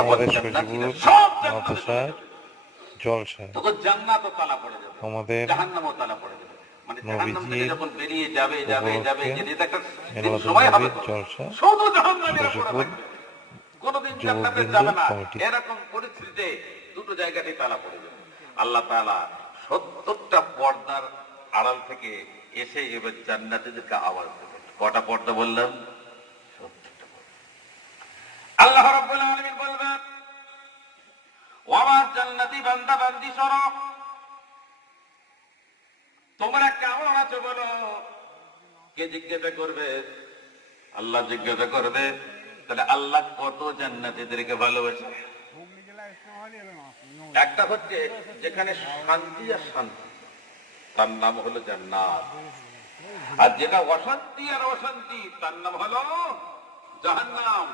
আমাদের সজীবুর মাদ্রাসার জলসায় আমাদের নবীজির উপলক্ষে জলসা সজীবুর যুবকবৃন্দ কমিটি। এরকম পরিস্থিতিতে দুটো জায়গাতে তালা পড়ে যাবে। আল্লাহ তাআলা 70টা পর্দার আড়াল থেকে এসে এবার জান্নাতীদেরকে আওয়াজ দেবেন। কটা পর্দা বললাম? 70টা পর্দা। আল্লাহ রাব্বুল আলামিন বলবেন, ও আমার জান্নাতি বান্দা বান্দি শোনো, তোমরা কেমন আছো বলো। কে জিজ্ঞাসা করবে? আল্লাহ জিজ্ঞাসা করবে। তাহলে আল্লাহ কত জান্নাতীদেরকে ভালোবাসে? একটা হচ্ছে যেখানে শান্তি আর শান্তি, তার নাম হলো জান্নাত। আর যেটা অশান্তি আর অশান্তি, তার নাম হলো জাহান্নাম।